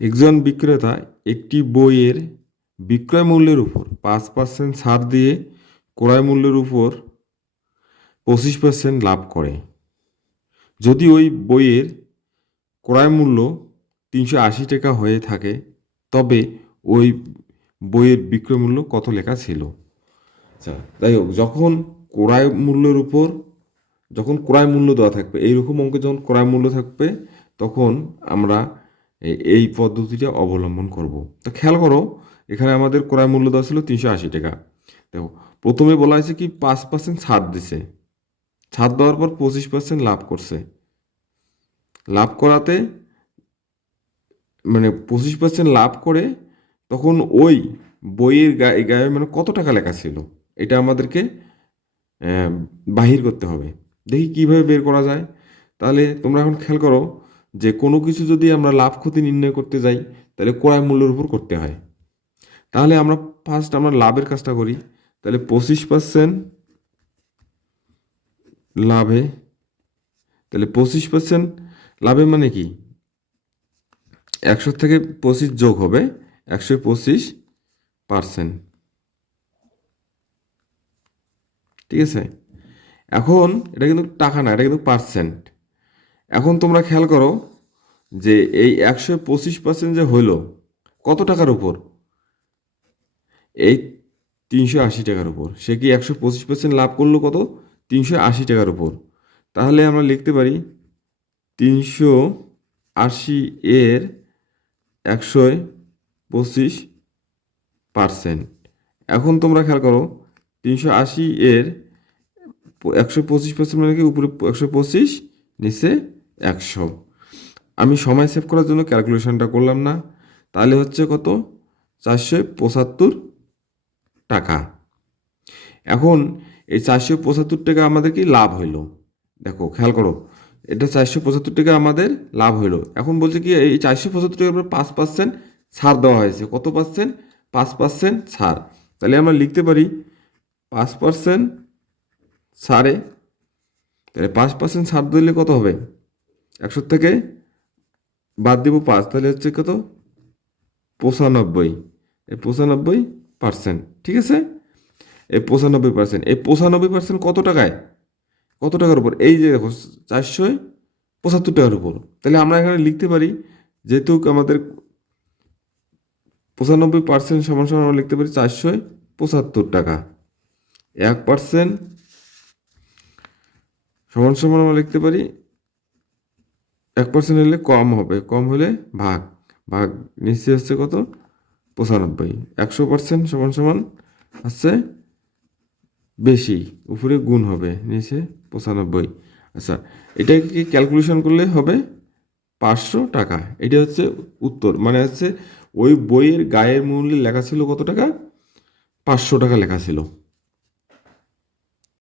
একজন বিক্রেতা একটি বইয়ের বিক্রয় মূল্যের উপর 5% ছাড় দিয়ে ক্রয় মূল্যের উপর 25% লাভ করে। যদি ওই বইয়ের ক্রয় মূল্য 380 টাকা হয়ে থাকে, তবে ওই বইয়ের বিক্রয় মূল্য কত লেখা ছিল? আচ্ছা, যাই হোক, যখন ক্রয় মূল্য দেওয়া থাকবে, এইরকম অঙ্কে যখন ক্রয় মূল্য থাকবে, তখন আমরা এই পদ্ধতিটা অবলম্বন করব। তো খেয়াল করো, এখানে আমাদের ক্রয় মূল্য দেওয়া ছিল 380 টাকা। দেখো, প্রথমে বলা হয়েছে কি 5% ছাড় দিছে, ছাড় দেওয়ার পর 25% লাভ করছে। লাভ করাতে মানে 25% লাভ করে, তখন ওই বইয়ের গায়ে মানে কত টাকা লেখা ছিল, এটা আমাদেরকে আহ, বাহির করতে হবে। দেখি কিভাবে বের করা যায়। তাহলে তোমরা এখন খেয়াল করো যে কোনো কিছু যদি আমরা লাভ ক্ষতি নির্ণয় করতে যাই, তাহলে ক্রয় মূল্যের উপর করতে হয়। তাহলে আমরা ফার্স্ট আমরা লাভের কাজটা করি। তাহলে 25% লাভে, তাহলে 25% লাভে মানে কি, 100 থেকে 25 যোগ হবে 125%। ঠিক আছে, এখন এটা কিন্তু টাকা না, এটা কিন্তু পার্সেন্ট। এখন তোমরা খেয়াল করো যে এই 125% যে হইল কত টাকার উপর, এই 380 টাকার উপর। সে কি 125% লাভ করলো কত, 380 টাকার উপর। তাহলে আমরা লিখতে পারি 380 এর 125%। এখন তোমরা খেয়াল করো, 380 এর 125% মানে কি, উপরে 125, নিচে 100। আমি সময় সেভ করার জন্য ক্যালকুলেশনটা করলাম না। তাহলে হচ্ছে কত, 475 টাকা। এখন এই 475 টাকা আমাদের কি লাভ হইলো। দেখো খেয়াল করো, এটা 475 টাকা আমাদের লাভ হইলো। এখন বলছে কি, এই 475 টাকার উপর 5% ছাড় দেওয়া হয়েছে। কত পার্সেন্ট, 5% ছাড়। তাহলে আমরা লিখতে পারি 5% ছাড়ে, তাহলে 5% ছাড় দিলে কত হবে, 100 থেকে বাদ দিব 5, তাহলে হচ্ছে কত, 95। এই 95%, ঠিক আছে। এই 95%, এই 95% কত টাকায়, কত টাকার উপর, এই যে দেখো 475 টাকার উপর। তাহলে আমরা এখানে লিখতে পারি, যেহেতু আমাদের 95% সমান সমান, আমরা লিখতে পারি 475 টাকা। 1% সমান সমান আমরা লিখতে পারি, 1% হলে কম হবে, কম হলে ভাগ, ভাগ নিচে হচ্ছে কত, 95। 100% সমান সমান হচ্ছে বেশি, উপরে গুণ হবে, নিচে 95। আচ্ছা, এটাকে ক্যালকুলেশন করলে হবে 500 টাকা। এটা হচ্ছে উত্তর, মানে হচ্ছে ওই বইয়ের গায়ের মূল্যে লেখা ছিল কত টাকা, 500 টাকা লেখা ছিল।